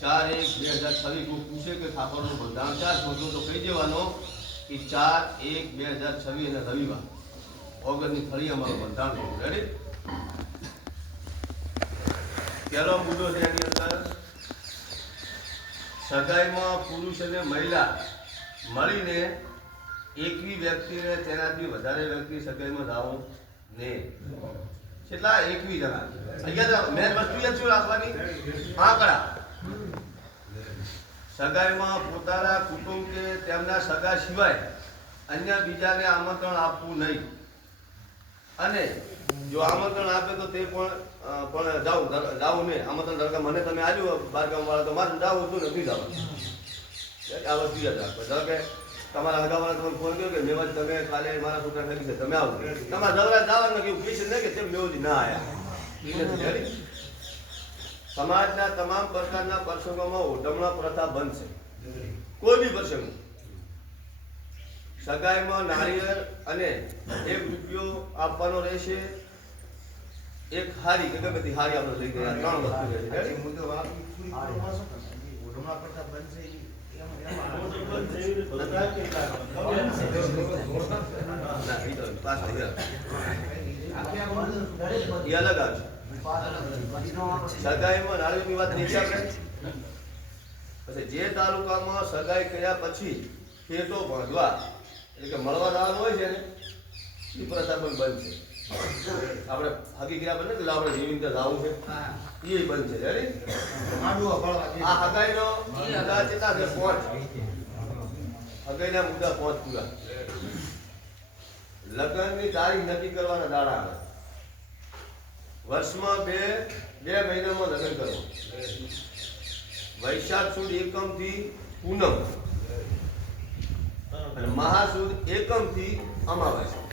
4/1/2026 કોઈ પૂછે કે ઠાકોરનું બંધારણ ક્યાં શોધો તો કહી દેવાનો કે 4/1/2026 અને રવિવાર ઓગસ્ટની ફરી અમારું બંધારણ થયું. રેડી? પહેલો મુદ્દો છે એની અંદર સગાઈમાં પુરુષ અને મહિલા મળીને એકવી વ્યક્તિને તેનાથી વધારે વ્યક્તિ સગાઈમાં જાવું નહીં. કેટલા? 21 જણા. અહીંયા મેં વસ્તુ એ શું રાખવાની? આંકડા. સગાઈમાં પોતાના કુટુંબ કે તેમના સગા સિવાય અન્ય બીજાને આમંત્રણ આપવું નહીં. અને જો આમંત્રણ આપે તો તે પણ જાવું નહીં. આમંત્રણ ધારો મને તમે આવ્યું બારગામ વાળા તો મારે જાવું હતું નથી જવાનું. આ વસ્તુ યાદ રાખો. ધારો કે તમારા હગાવાળા તમે ફોન કર્યો કે મેવાજ તમે કાલે મારા છોકરા ફેંકી છે તમે આવો. તમારે ઝઘડા જવાનું કેવું કહીશ નહીં કે તેમ મેવજી ના આવ્યા. સમાજના તમામ પ્રકારના પ્રસંગોમાં ઓઢમણા પ્રથા બંધ છે. કોઈ બી પ્રસંગ સગાઈમાં નારિયેળ અને 1 રૂપિયો આપવાનો રહેશે. એક હારી કે ગમે તે હારી આપણે લઈ ગયા 3 વસ્તુ રહેશે. અલગ આવશે. સગાઈમાં નાળિયેરની વાત નીચે આપણે પછી જે તાલુકામાં સગાઈ કર્યા પછી ખેતો બાંધવા એટલે કે મળવા જવાનું હોય છે ને એ પ્રથા પણ બંધ છે. આપણે હકી ગયા બને એટલે આપણે જેવી રીતે જવું છે એ બંધ છે. આ હગાઈનો મુદ્દા કેટલા છે? 5. હગાઈના મુદ્દા 5 પૂરા. લગ્નની તારીખ નક્કી કરવાના દાડા આવે. વર્ષમાં બે મહિનામાં લગ્ન કરવું. વૈશાખ સુદ એકમ થી પૂનમ અને મહાસુદ એકમ થી અમાવાસ્યા.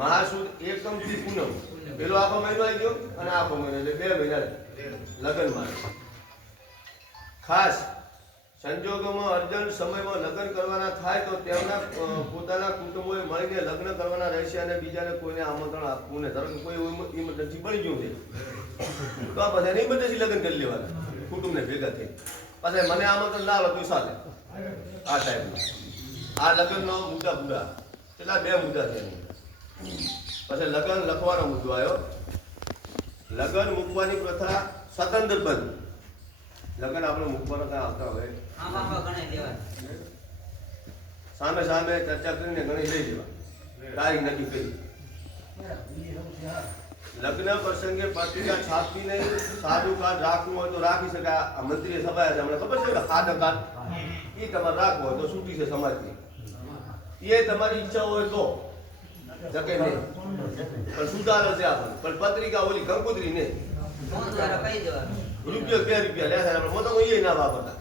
મહાસુદ એકમ થી પૂનમ પેલો આખો મહિનો આવી ગયો અને આખો મહિનો એટલે 2 મહિના લગ્ન માં. ખાસ સંજોગોમાં અર્જન્ટ સમયમાં લગ્ન કરવાના થાય તો તેમના પોતાના કુટુંબોએ મળીને લગ્ન કરવાના રહેશે અને બીજાને કોઈને આમંત્રણ આપવું નહીં. ધારો કે કોઈ ઇમરજન્સી બની ગયું છે તો આ બધાને ઇમરજન્સી લગ્ન કરી લેવાના કુટુંબને ભેગા થઈ. પાછા મને આમંત્રણ ના આવે તો ચાલે. આ ટાઈપમાં આ લગ્નનો મુદ્દા પૂરા. કેટલા? 2 મુદ્દા છે. પછી લગ્ન લખવાનો મુદ્દો આવ્યો. લગ્ન મૂકવાની પ્રથા સ્વતંત્ર બંધ. લગ્ન આપણે મૂકવાનો ક્યાં આવતા હોય સામે સામે ચર્ચા કરીને ગણી લઈ લેવા. તારીખ નક્કી કરી. લગ્ન પ્રસંગે પત્રિકા છાપવી નહીં. સાદું કાર્ડ રાખવું હોય તો રાખી શકાય. આ મંત્રીએ સભાયા છે હમણાં ખબર છે કે સાદા કાર્ડ એ તમારે રાખવું હોય તો છૂટી છે સમાજની. એ તમારી ઈચ્છા હોય તો જકે નહીં પણ સુધારો છે આપણને. પણ પત્રિકા ઓલી કંકોત્રી નહીં. રૂપિયો 2 રૂપિયા લે આપણે મોટો કોઈ ના વાપરતા.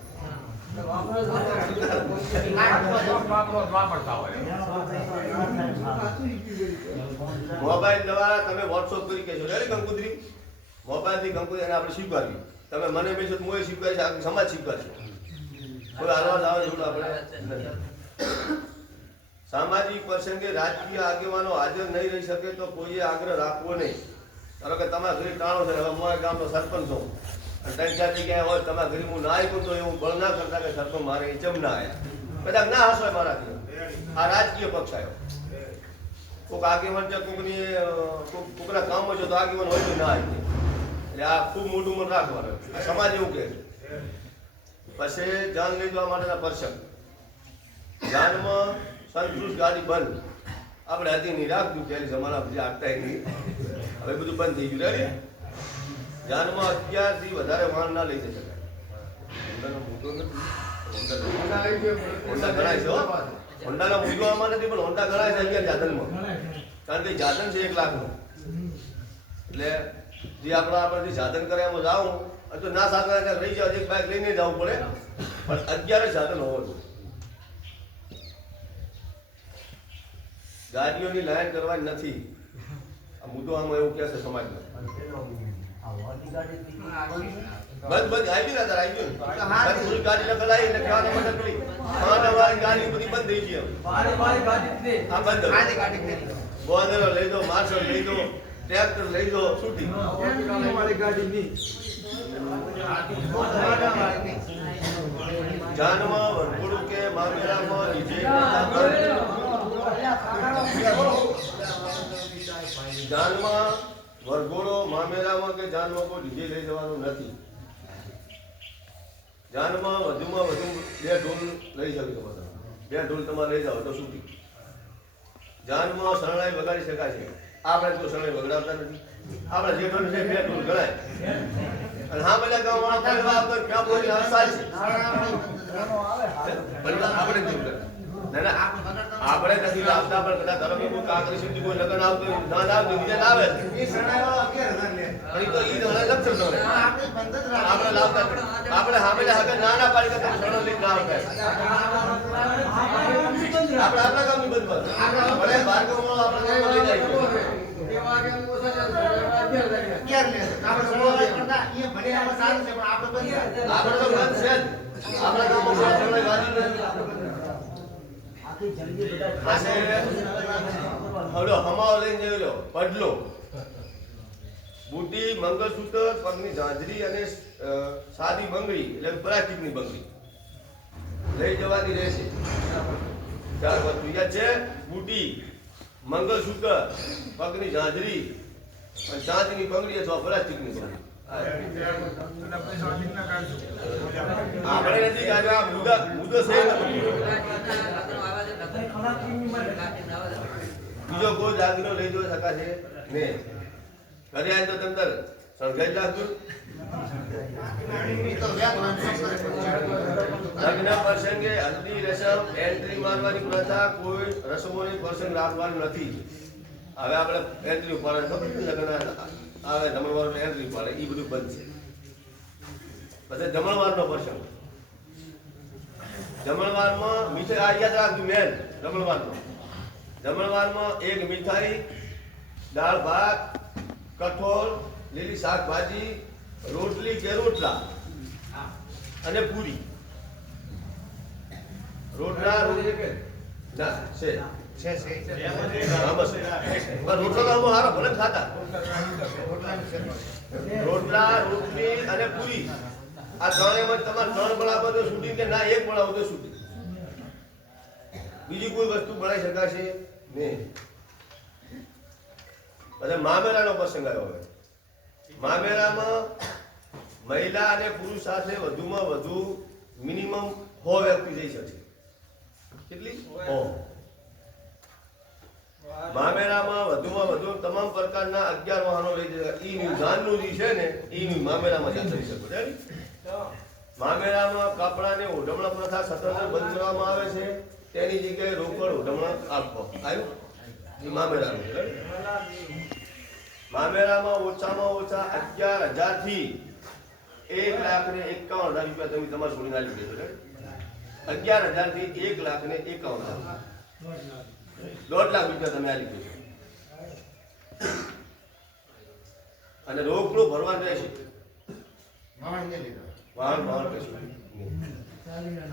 મોબાઈલ દ્વારા તમે વોટ્સઅપ કરી કહેશો કંકોત્રી મોબાઈલ થી કંકોત્રી આપણે સ્વીકાર્યું. તમે મને બેસો હું એ સ્વીકારીશ. આખી સમાજ સ્વીકારશે. કોઈ હાલવા જવા જેવું આપણે સામાજિક પ્રસંગે રાજકીય આગેવાનો હાજર નહીં રહી શકે તો કોઈએ આગ્રહ રાખવો નહીં. ધારો કે તમારા ઘરે ટાણો છે. હવે મારા ગામનો સરપંચ છું અને 3-4 જગ્યાએ હોય તમારા ઘરે હું ના આવ્યો તો એવું બળ ના કરતા કે સરપંચ મારે જમ ના આવ્યા. બધા ના હસવાય મારાથી. આ રાજકીય પક્ષ આવ્યો. કોઈક આગેવાન છે કોઈકના કામમાં જો તો આગેવાન હોય તો ના આવી. એટલે આ ખૂબ મોટું મન રાખવાનું. સમાજ એવું કહે છે. પછી જાન લઈ જવા માટેના પ્રસંગ. જાનમાં સંતૃષ્ટ ગાડી બંધ. આપણે હતી નહીં રાખતું પહેલી જમાના પછી આપતા નહીં. હવે બધું બંધ થઈ ગયું. રેડી? જાનમાં 11 થી વધારે વાહન ના લઈ જઈ શકાય. હોન્ડા ગણાય છે. હોન્ડાના મૂલ્યોમાં નથી પણ હોન્ડા ગણાય છે 11 જાતનમાં. કારણ કે જાતન છે 1 લાખનું. એટલે જે આપણે સાધન કરે એમાં જાઉં તો ના સાધન રહી જાવ. એક બાઇક લઈને જવું પડે પણ 11 સાધન હોવો જોઈએ. ગાડીઓની લાઈન કરવાની નથી. આ મુદ્દો આમાં એવું કહે છે સમાજમાં. બંધ બંધ આવી ગયું ને તારે આવી ગયું ને પૂરી ગાડી લખેલાઈ એટલે કહેવાનો મતલબ પેલી વાળી ગાડી બધી બંધ થઈ ગઈ આ બંધ બોંદરો લઈ દો માર્શલ લઈ દો ટ્રેક્ટર લઈ દો છૂટી જાનમાં વરઘોડું કે મામેરામાં ડીજે જાનમાં વરઘોડો મામેરામાં કે જાનમાં કોઈ ડીજે લઈ જવાનું નથી. જાનમાં વધુમાં વધુ 2 ઢોલ લઈ શકો છો. 2 ઢોલ તમારે લઈ જાઓ તો છૂટી. જાનમાં શરણાઈ વગાડી શકાય છે. આપણે તો શરણાઈ વગાડતા નથી. આપણે જે ઢોલ છે 2 ઢોલ ગણાય. અને હા બધા ગામવાળા પરિવાર પર ક્યાં બોલી હસાય છે. આપણે જ ના આપણે નથી લાવતા પણ કદાચ ધારો કે કોઈ કાકરી સુધી કોઈ લગન આવતું ના લાવતું બીજા લાવે છે. એ શરણાઈવાળો 11,000 લે. તો ઈ તો લક્ષણ તો આપણે લાવતા આપણે હામેલા હગર નાના પાડી કે શરણો લઈને ના આવતા. આપણે આપણા ગામની બંધ ભલે બાર ગામમાં આપણા ગામમાં લઈ જાય છે. એ વાગે ઓછા છે 11,000 લે. આપણે શરણાઈ કરતા એ ભલે આપણે સારું છે પણ આપણે બંધ આપણે તો બંધ છે જ. આપણા ગામમાં શરણાઈ વાજી નથી. હલો હમાવો લઈને જઈ પડલો બુટી મંગળસૂત્ર પગની ઝાંઝરી અને સાદી બંગડી એટલે પ્લાસ્ટિકની બંગડી લઈ જવાની રહેશે. ચાર વસ્તુ યાદ છે. બુટી મંગળસૂત્ર પગની ઝાંઝરી અને ચાંદીની બંગડી અથવા પ્લાસ્ટિકની બંગડી આપણે નથી કાઢવા મુદ્દો છે. બીજો કોઈ દાગીનો લઈ જઈ શકાશે નહીં. ઘરે આવી તો તમને સળગાઈ લાગતું. લગ્ન પ્રસંગે હલ્દી રસમ એન્ટ્રી મારવાની પ્રથા કોઈ રસમોની પ્રસંગ રાખવાની નથી. હવે આપણે એન્ટ્રી પાડે ખબર છે લગ્ન આવે જમણવાર એન્ટ્રી પાડે એ બધું બંધ છે. પછી જમણવારનો પ્રસંગ જમણવારમાં મીઠાઈ યાદ રાખજો મેન જમણવારમાં એક મીઠાઈ દાળ ભાત કઠોળ લીલી શાકભાજી રોટલી કે રોટલા અને પૂરી. રોટલા રોટલી ના છે રોટલા તો હારો ભલે ખાતા. રોટલા રોટલી અને પૂરી આ ત્રણેયમાં તમારે 3 બનાવો તો શૂટિંગ કે ના 1 બનાવો તો શૂટિંગ. બીજી કોઈ વસ્તુ બનાવી શકાશે નહીં. પછી મામેરાનો પ્રસંગ આવ્યો. હવે મામેરામાં મહિલા અને પુરુષ સાથે વધુમાં વધુ મિનિમમ 100 વ્યક્તિ જઈ શકશે. કેટલી 100. મામેરામાં વધુમાં વધુ તમામ પ્રકારના 11 વાહનો લઈ જશે. ઈ જાનનું જે છે ને ઈ મામેરામાં જઈ શકો. મામેરામાં કપડાને ઓઢમણા પ્રથા સતત બંધ કરવામાં આવે છે. તેની જગ્યાએ રોકડ ઓઢમણા આપવો આવ્યું. મામેરામાં ઓછામાં ઓછા 11,000 થી 1,51,000 રૂપિયા તમે તમારા છોડીને આપી દેશો. 11,000 થી 1,51,000 1.5 લાખ રૂપિયા તમે આપી દેશો. અને રોકડો ભરવાનું રહેશે.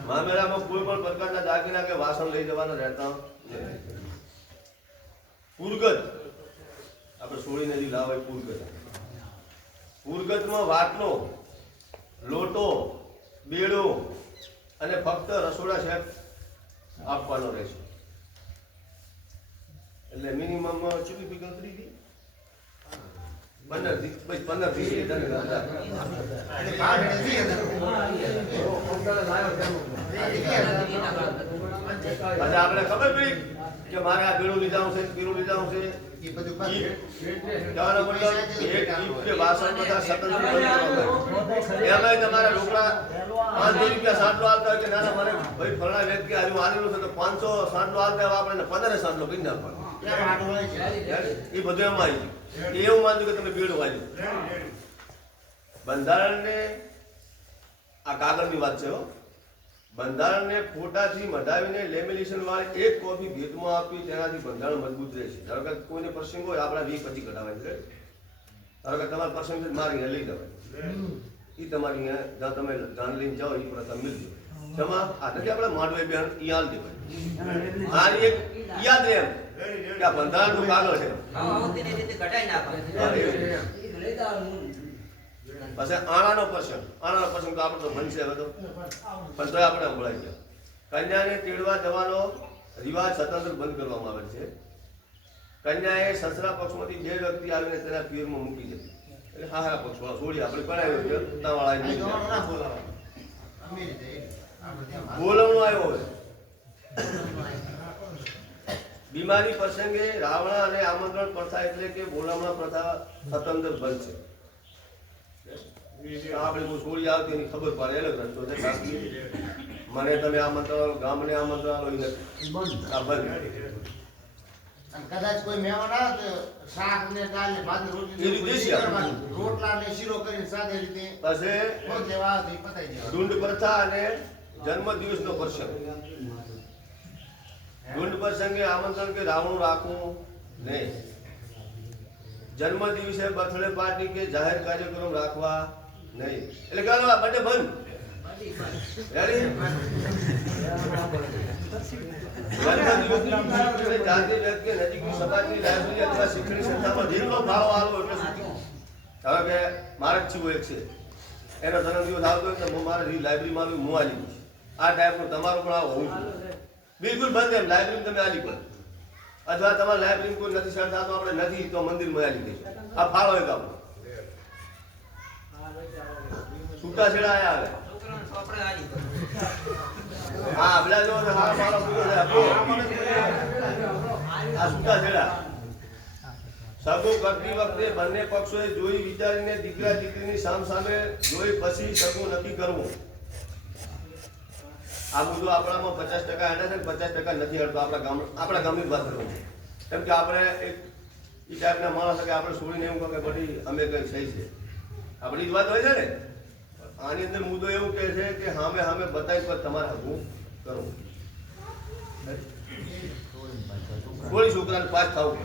મામેરામાં કોઈ પણ પ્રકારના દાગીના કે વાસણ લઈ જવાના રહેતા નથી. પૂરગત આપણે સોળી નદી લાવે પૂરગત. પૂરગતમાં વાટલો લોટો બેડો અને ફક્ત રસોડા સેટ આપવાનો રહેશે. એટલે મિનિમમ કેટલી ગણતરી હતી 15 આપણે ખબર પડી કે મારે આ પીળું લીધા છે પીળું લીધા છે એ બધું વાસણ બધા સ્વતંત્ર એમાં તમારા રોકડા 500 રૂપિયા સાંટલો આવતા હોય કે નાના મને ભાઈ ફરણા વ્યક્તિ આજુ આવેલું છે તો 500 સાંટલો આવતા આપણે 15 સાંટલો કરી નાખવાનો. એ બધું એમાં આવી ગયું. એવું માનજો કે તમે બેડું વાંચ્યું. બંધારણને આ કાગળની વાત છે. બંધારણને ફોટાથી મઢાવીને લેમિનેશન વાળી એક કોપી ભેટમાં આપી તેનાથી બંધારણ મજબૂત રહેશે. ધારો કે કોઈને પ્રસંગ હોય આપણા 20-25 કઢાવાય છે. ધારો કે તમારા પસંદ મારી લઈ જવાય એ તમારી જ્યાં તમે જાન લઈને જાઓ એ પ્રથમ મિલજો જમા આ નથી આપણે માંડવે બેન ઈ હાલ દેવાય આ એક યાદ રહે એમ કે આ બંધારણનું કાગળ છે પછી આણાનો પ્રસંગ તો આપણે તો બનશે હવે તો પણ તોય આપણે સંભળાઈ ગયા કન્યાને તેડવા જવાનો રિવાજ સ્વતંત્ર બંધ કરવામાં આવે છે કન્યાએ સસરા પક્ષમાંથી બે વ્યક્તિ આવીને તેના પિયરમાં મૂકી દે એટલે હારા પક્ષવાળા છોડી આપણે કરાવ્યો છે બોલવણો આવ્યો હોય બીમારી પ્રસંગે રાવણા અને આમંત્રણ પ્રથા એટલે કે બોલામણા પ્રથા સ્વતંત્ર બંધ છે આપણે કોઈ છોડી આવતી એની ખબર પડે અલગ રસ્તો છે બાકી મને તમે આમંત્રણ ગામને આમંત્રણ આ બંધ કદાચ કોઈ મહેમાન આવે તો શાક ને દાળ ને ભાત ને રોટલી રોટલા ને શીરો કરીને સાદે રીતે પછી લેવા પતાઈ દેવા ઢૂંઢ પ્રથા અને જન્મદિવસનો પ્રસંગ ઢૂંઢ પ્રસંગે આમંત્રણ કે રાવણું રાખવું નહીં જન્મદિવસે બર્થડે પાર્ટી કે જાહેર કાર્યક્રમ રાખવા નહીં એટલે ગાલવા બર્થડે બંધ રેડી જાતિ વ્યક્તિ નજીકની સમાજની લાયબ્રેરી અથવા શૈક્ષણિક સંસ્થામાં જેટલો ફાળો આવો એટલો સુધી ધારો કે મારે જ છીવો એક છે એનો જન્મદિવસ આવતો હોય તો મારે લાયબ્રેરીમાં હું આલી આ ટાઈપનું તમારું પણ આવું હોવું જોઈએ બિલકુલ બંધ એમ લાયબ્રેરી તમે આલી પણ અથવા તમારે લાયબ્રેરી કોઈ નથી સરતા તો આપણે નથી તો મંદિરમાં આલી દઈશું આ ફાળો એક આપણો છૂટાછેડા આવે હા પેલા જો હા મારો પૂરો આ છૂટાછેડા સગો કરતી વખતે બંને પક્ષોએ જોઈ વિચારીને દીકરા દીકરીની સામે જોઈ પછી સગો નક્કી કરવું આ બધું આપણામાં 50% હેડા છે 50% નથી હેડતો આપણા ગામની વાત કરું કેમ કે આપણે એક એ ટાઈપના માણસ કે આપણે છોડીને એવું કે બધી અમે કંઈ સહી છે આપણી જ વાત હોય છે ને આની અંદર મુદ્દો એવું કહે છે કે સામે સામે બતાવી પર તમારે હકું કરવું થોડી છોકરાને પાસ થવું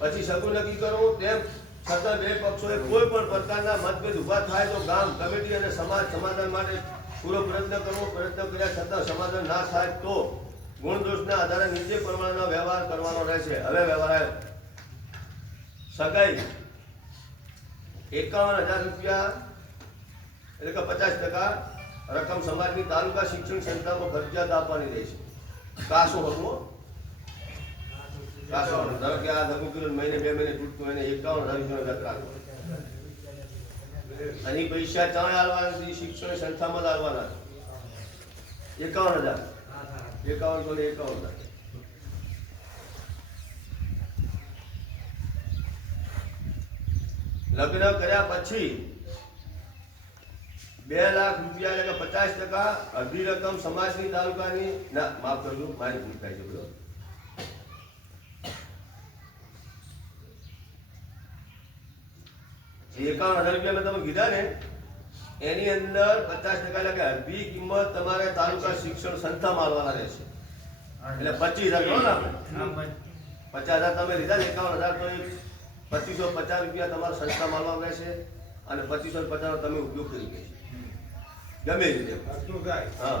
પછી સગું નક્કી કરવું તેમ છતાં બે પક્ષોએ કોઈ પણ પ્રકારના મતભેદ ઉભા થાય તો ગામ કમિટી અને સમાજ સમાધાન માટે પૂરો પ્રયત્ન કર્યા છતાં સમાધાન ના થાય તો ગુણ દોષના આધારે નીચે પ્રમાણેનો વ્યવહાર કરવાનો રહેશે હવે વ્યવહાર આવ્યો સગાઈ 51,000 રૂપિયા એટલે કે 50% રકમ સમાજની તાલુકા શિક્ષણ સંસ્થામાં ફરજિયાત આપવાની રહેશે કાસો હકવો કાસો ધારો કે આ ધગુ કિલો મહિને 2 મહિને તૂટતું એને 51,000 રૂપિયા રાખવો અને પૈસા ચાય આલવાના નથી શિક્ષણ સંસ્થામાં જ આલવાના 51,000 51,000 લગ્ન કર્યા પછી 2 લાખ રૂપિયા એટલે કે 50% અડધી રકમ સમાજની તાલુકાની ના માફ કરજો મારી ભૂલ થાય છે બધો 51,000 રૂપિયા મેં તમે કીધા ને એની અંદર 50% એટલે કે અડધી કિંમત તમારે તાલુકા શિક્ષણ સંસ્થામાં આલવાના રહેશે એટલે 25,000 ગણો ને આપણે 50,000 તમે લીધા ને 51,000 તો 2,250 રૂપિયા તમારા સંસ્થામાં આલવાના રહેશે અને 2,250 તમે ઉપયોગ કરી દેશો ગમે રીતે હા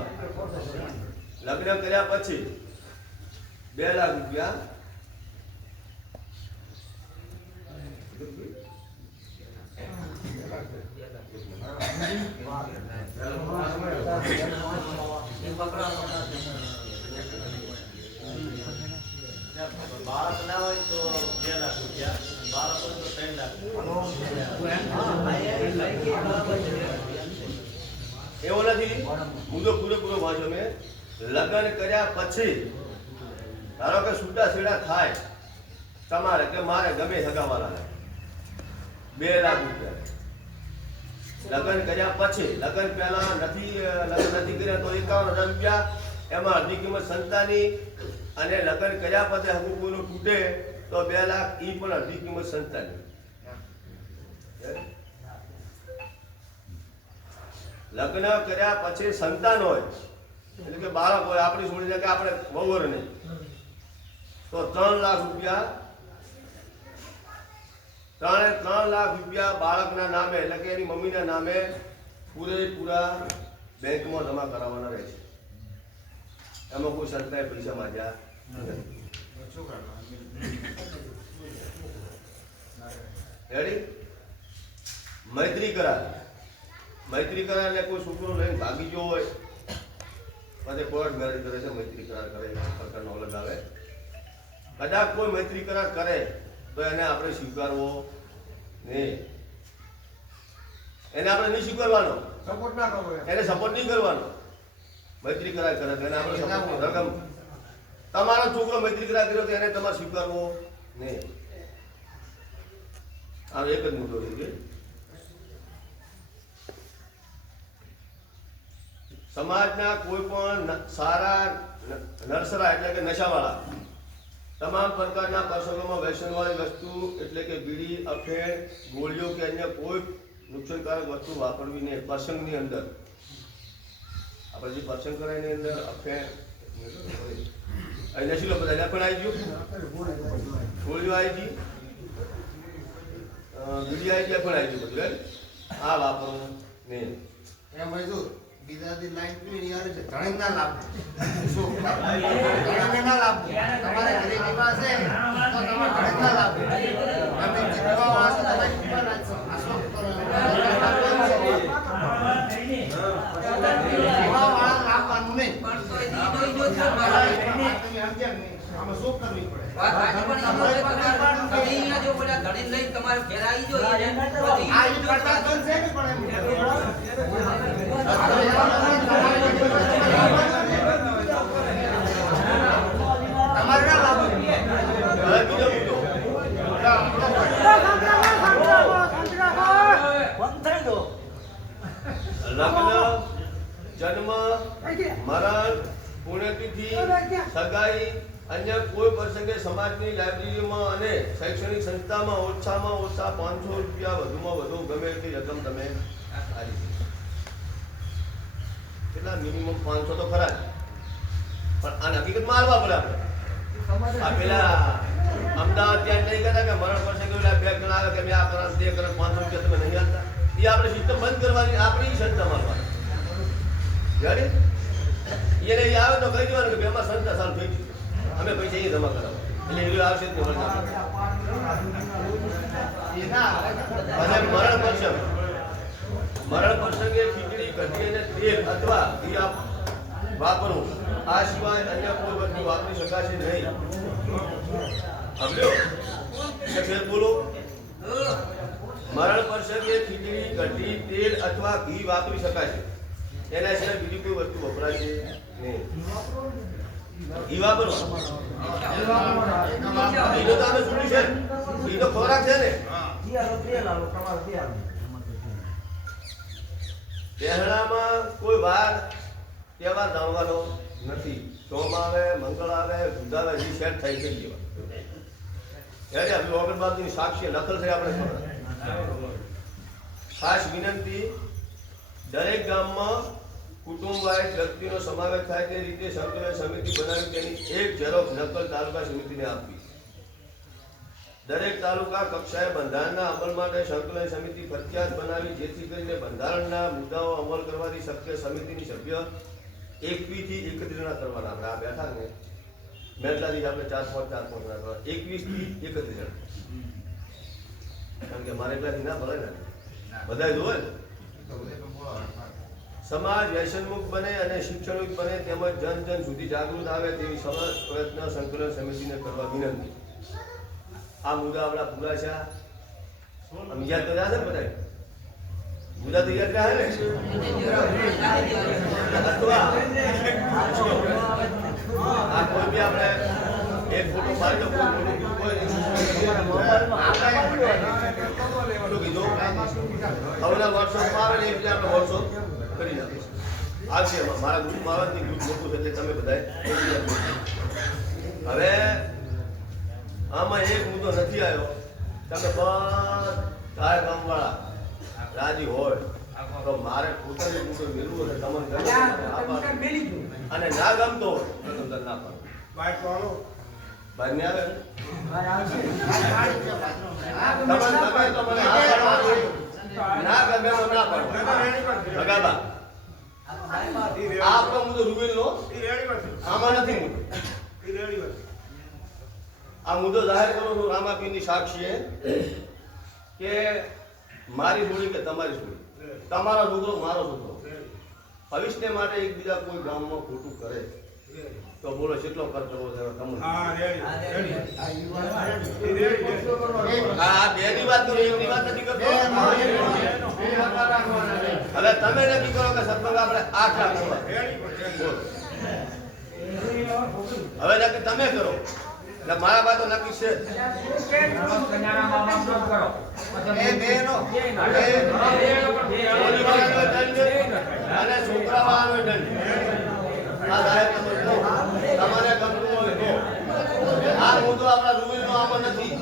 લગ્ન કર્યા પછી 2 લાખ રૂપિયા બાળક ના હોય તો 2 લાખ રૂપિયા બાળક હોય તો 3 લાખ એવો નથી મુદ્દો પૂરેપૂરો વાંચો મેં લગ્ન કર્યા પછી ધારો કે છૂટાછેડા થાય તમારે કે મારે ગમે સગાવાળાને 2 લાખ રૂપિયા લગ્ન કર્યા પછી લગ્ન પહેલા નથી કર્યા તો 51,000 રૂપિયા એમાં અડધી કિંમત સંતાની અને લગ્ન કર્યા પછી હકુ કોઈનું તૂટે તો 2 લાખ ઈ પણ અડધી કિંમત સંતાની લગ્ન કર્યા પછી સંતાન હોય એટલે કે બાળક હોય આપણી છોડી કે આપણે વહુર નહીં તો 3 લાખ રૂપિયા 3 લાખ રૂપિયા બાળકના નામે એટલે કે એની મમ્મીના નામે પૂરેપૂરા બેંકમાં જમા કરાવવાના રહેશે. એમાં કોઈ સરકારે પૈસા માંગ્યા નથી. રેડી? મૈત્રી કરાર એટલે કોઈ છોકરો લઈને ભાગી ગયો હોય પછી કોર્ટ મેરેજ કરે છે, મૈત્રી કરાર કરે, સરકારનો અલગ આવે. કદાચ કોઈ મૈત્રી કરાર કરે તો એને આપણે સ્વીકારવો નહીં. એને આપણે નહીં સ્વીકારવાનો, સપોર્ટ ના કરવો એને સપોર્ટ નહીં કરવાનો. મૈત્રી કરાર કરે તો એને આપણે સપોર્ટ રકમ. તમારો છોકરો મૈત્રી કરાર કર્યો તો એને તમારે સ્વીકારવો નહીં. આ એક જ મુદ્દો છે. સમાજના કોઈ પણ સારા નરસરા એટલે કે નશાવાળા તમામ પ્રકારના પ્રસંગોમાં વ્યસનવાળી વસ્તુ એટલે કે બીડી, અફેણ, ગોળીઓ કે અન્ય કોઈ નુકસાનકારક વસ્તુ વાપરવી નહીં. પ્રસંગની અંદર આપણે જે પ્રસંગ કરાય એની અંદર અફેણ અહીં નશીલો બધા પણ આવી ગયું, ગોળીઓ આવી ગઈ, બીડી આવી ગયા, પણ આવી ગયું બધું. આ વાપરવું નહીં. એમ મજૂર બીજા દી લાઈન પીડી આવે છે ધણી ના લાભ ધણી ના લાભ તમારે ગરીબી પાસે તો તમારે ધણી ના લાભ તમે જીતવા વાળો તમે જીતવા રાખશો અશોક જીતવા વાળા લાભવાનું નહીં પણ તો એ દીધો જો તમે સમજ્યા નહીં આમાં શું કરવી પડે વાત સાચી પણ અહીંયા જો બધા ધણી લઈ તમારે ઘેર આવી જો આ ઈ કરતા તો છે ને પણ તમારે ના લાભ લગ્ન, જન્મ, મરણ, પુણ્યતિથિ, સગાઈ, અન્ય કોઈ પ્રસંગે સમાજની લાઇબ્રેરીમાં અને શૈક્ષણિક સંસ્થામાં ઓછામાં ઓછા 500 રૂપિયા વધુમાં વધુ ગમે એટલી રકમ તમે આપી. કેટલા? મિનિમમ 500 તો ખરા જ. પણ આ હકીકતમાં હાલવા પડે આપણે. આ પેલા અમદાવાદ ત્યાં નહીં કહેતા કે મરણ પ્રસંગે પેલા 2 જણા આવે કે મેં આ કરા તે કરે 500 રૂપિયા તમે નહીં આપતા. એ આપણે સિસ્ટમ બંધ કરવાની, આપણી સંસ્થા મારવાની. જ્યારે એને એ આવે તો કહી દેવાનું કે બેમાં સંસ્થા ચાલુ થઈ ગઈ, અમે પૈસા અહીંયા જમા કરાવો એટલે એ આવશે જ નહીં. અને મરણ પ્રસંગે ખીચડી, કઢી અને તેલ અથવા ઘી વાપરવું. આ સિવાય અન્ય કોઈ વસ્તુ વાપરી શકાશે નહીં. સમજ્યો? એટલે ફેર બોલો. મરણ પ્રસંગે ખીચડી, કઢી, તેલ અથવા ઘી વાપરી શકાશે. એના સિવાય બીજી કોઈ વસ્તુ વપરાશે નહીં. ઘી વાપરવા ઘી તો આપણે શું છે? ઘી તો ખોરાક છે ને. પહેલામાં કોઈ વાર તહેવાર જાણવાનો નથી. સોમ આવે, મંગળ આવે, બુધ આવે, એ સેટ થઈ ગઈ. ત્યારે આપણે અગરબાદની સાક્ષી નકલ થઈ આપણે ખબર. ખાસ વિનંતી, દરેક ગામમાં કુટુંબ વાઇઝ વ્યક્તિનો સમાવેશ થાય તે રીતે સંકલન સમિતિ બનાવી તેની એક ઝેરોક્ષ નકલ તાલુકા સમિતિને આપવી. દરેક તાલુકા કક્ષાએ બંધારણના અમલ માટે સંકલન સમિતિ ફરજિયાત બનાવી જેથી કરીને બંધારણના મુદ્દાઓ અમલ કરવાથી શક્ય સમિતિની સભ્ય 21 થી 31 કરવાના. આપણે આ બેઠા ને મહેરલાથી આપણે 4-5 જણા કરવા, 21 થી 31 જણા. કારણ કે મારે એટલાથી ના ભલે ને બધા જોવે ને. સમાજ વ્યસનમુક્ત બને અને શિક્ષણયુક્ત બને તેમજ જન જન સુધી જાગૃત આવે તેવી સમજ પ્રયત્ન સંકલન સમિતિને કરવા વિનંતી. આ મુદ્દા આપણા પૂરા છે. આમ યાદ કર્યા છે બધા મુદ્દા તો યાદ રહ્યા ને. આ કોઈ બી આપણે એક ફોટો પાડી દો, કોઈ કીધું હવેના વર્કશોપમાં આવે ને એટલે આપણે વર્કશોપ કરી નાખીશું. આવશે મારા ગ્રુપમાં આવે ને ગ્રુપ મોટું છે એટલે તમે બધા હવે આમાં એક મુદ્દો નથી આવ્યો. તમે બધા ગામવાળા રાજી હોય તો મારે પોતાની મુદ્દો મેળવું અને તમને અને ના ગમતો હોય તો તમને ના પાડો. બહાર નહીં આવે ને? પાડી છે પાત્રો. તમે તો મને હા પાડવાનું. ના ગમે તો ના પાડો. ભગાબા આપણો મુદ્દો રૂબેલનો આમાં નથી મુદ્દો. આ મુદ્દો જાહેર કરો છો રામાપીરની સાક્ષીએ કે મારી છોડી કે તમારી છોડી, તમારો છોકરો મારો છોકરો, ભવિષ્ય માટે એકબીજા કોઈ ગામમાં ખોટું કરે તો બોલો કેટલો કર કરવો જોઈએ તમને? હા બેની વાત કરો, એમની વાત નથી કરતો. હવે તમે નક્કી કરો કે સત્સંગ આપણે આટલા કરવા. બોલો. હવે નક્કી તમે કરો. એટલે મારા બાદ તો નક્કી છે જ. એ બેનો છોકરીવાળાનો દંડ અને છોકરાવાળાનો દંડ. આ સાહેબ તમે કહો. તમારે ગમતું હોય તો. આ મુદ્દો આપણા રૂબીનો આમાં નથી.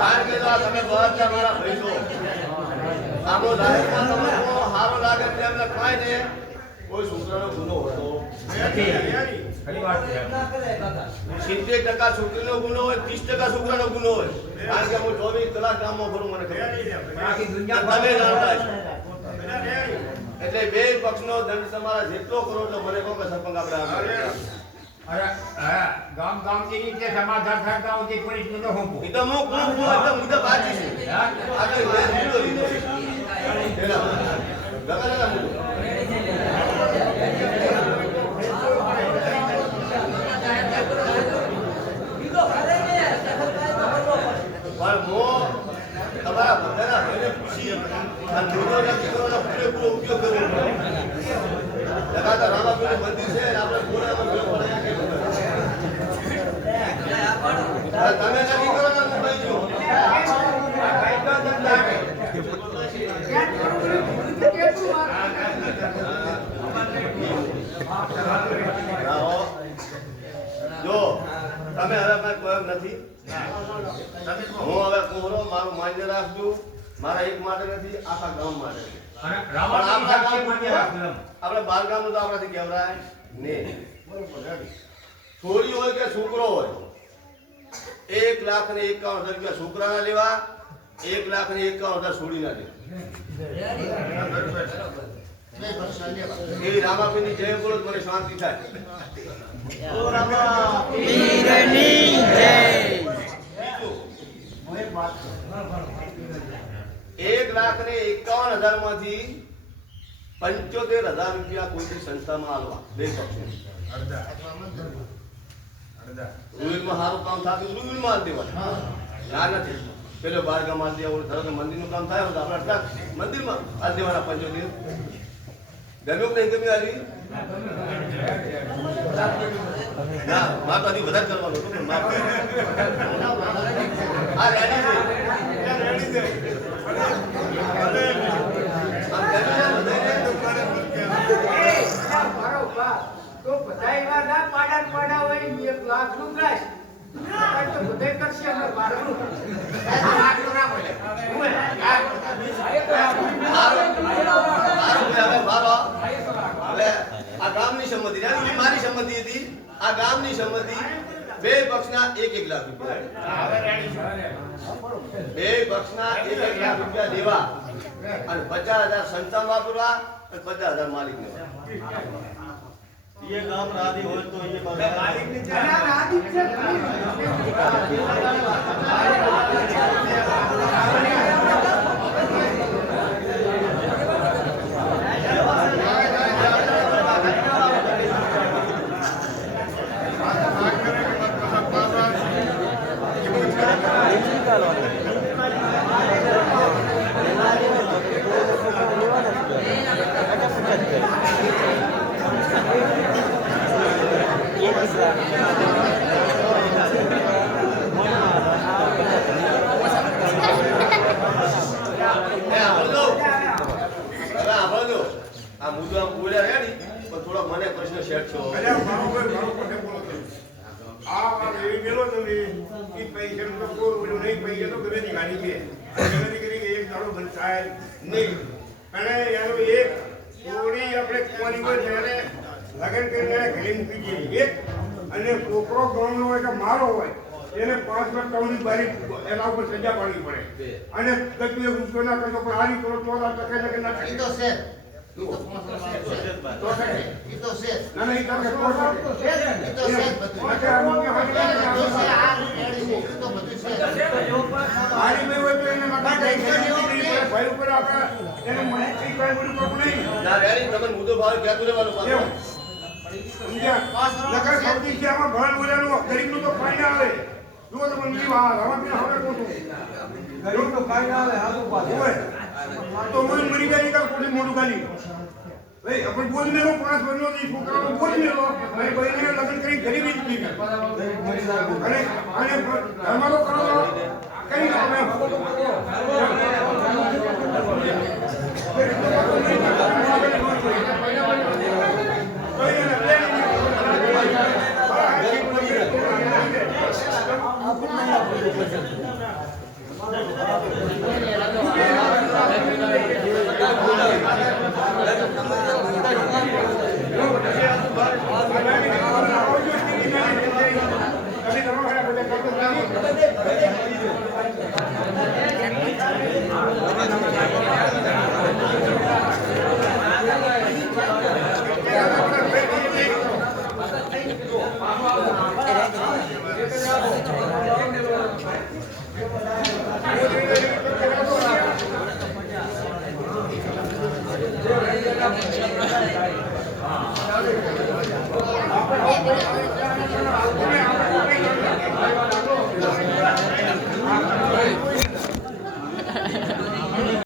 કારણ કે જો આ તમે બધા મારા ભાઈ છો. આમો જાહેરમાં તમને સારો લાગે એટલે એમને કાંઈ ને કોઈ છોકરાનો ગુનો હતો 70% છોકરીનો ગુનો હોય, 30% છોકરાનો ગુનો હોય. કારણ કે હું 24 કલાક ગામમાં ફરું, મને ખબર. તમે જાણતા છો. એટલે બે પક્ષનો દંડ તમારા જેટલો કરો એટલો મને કહો કે સરપંચ આપણે ગામ ગામની રીતે સમાધાન થતા હોય પોલીસ નો હોમો એ તો હું કોણ તો મુદ્દા બાકી છે. આગળ મેં લીધો લીધો ગગા મુદ્દો પણ હું તમારા બધાના ભાઈને પૂછી અને મુદ્દો નક્કી કરવાનો પૂરેપૂરો ઉપયોગ કરવો પડે. લગાતાર રામાપીરનું મંદિર છે અને આપણે પૂરામાં ભેગો પડ્યા કે તમે નક્કી કરો ને હું કહી છું. જો તમે હવે મેં કોઈ નથી. હું હવે કોહરો મારું માન્ય રાખજો. મારા એક માટે નથી, આખા ગામ માટે. આપણે બાર ગામનું તો આપણાથી કહેવાય ને. છોરી હોય કે છોકરો હોય, 1,51,000 રૂપિયા છોકરાના લેવા, 1,51,000 છોડીના લેવા. એ રામાપીરની જય બોલો મને શાંતિ થાય. ઓ રામા પીરની જય. 1,51,000 માંથી 75,000 રૂપિયા કોઈ સંસ્થામાં આલવા. બે પક્ષો રૂબીલમાં સારું કામ થતું રૂબીલમાં આલ દેવા. ના નથી પેલો બાર ગામ આલ દેવા. ધારો કે મંદિરનું કામ થાય તો આપણે મંદિરમાં આલ દેવાના 75. ગમ્યું કે નહીં ગમ્યું આવી? ના મારે તો હજી વધારે કરવાનું હતું પણ માફ કરો. આ રેડી છે. તો બધાય વાર ના પાડા હોય 1 લાખ નું ગ્લાસ તો બધે કરશે અમે બારનું લાખ ના બોલે હવે આ ગામની સંમતિ નથી, મારી સંમતિ હતી. આ ગામની સંમતિ બે પક્ષના 1-1 લાખ રૂપિયા. બે પક્ષના 1-1 લાખ રૂપિયા દેવા અને 50,000 સંસ્થા વાપરવા અને 50,000 માલિક લેવા. ये गांव राधी हो तो ये मालिक આ મુદ્દો આમ બોલ્યા રહ્યા ને પણ થોડો મને પ્રશ્ન સેટ છો. લગન કરીને એને ઘરે મૂકી જઈએ એક અને છોકરો ગામનો હોય કે મારો હોય એને 5 વર્ષ તવની બારી એના ઉપર સજા પાડવી પડે અને ગતિ ગુસ્સો ના કરશો પણ આની કરો તો આ ટકે ટકે ના ઈ થાય તો છે ઈ તો 5 વર્ષ છે તો થાય ઈ તો છે ના ના ઈ તમે તો છે જ ને. ઈ તો છે જ બધું માટે આ મુખ્ય ઈ તો છે હાજરી આ રેડી છે ઈ તો બધું છે મારી મેં હોય તો એને મકાન ભાઈ ઉપર આપણે એને મને કઈ કઈ બધું કરવું નહીં ના રેડી તમે મુદ્દો ભાવ ક્યાં લેવાનું એવું સમજ્યા લગન સૌથી છે આમાં ભણ બોલ્યાનું ગરીબનું તો કાંઈ ના આવે જુઓ તો મને બીજી વાત હવે મેં હવે કહું છું ગરીબ તો કાંઈ ના આવે હાથું પાછું. હોય તો હું મરી જાય કાલ કોઈ મોઢું ગાલી ભાઈ આપણે બોલ મેલો 5 વર્ષનો જે છોકરાનો બોલ મેલો અને ભાઈને લગ્ન કરી ગરીબી જ દીધી અને અને ધર્માનો કરો કઈ ના આવે આપણે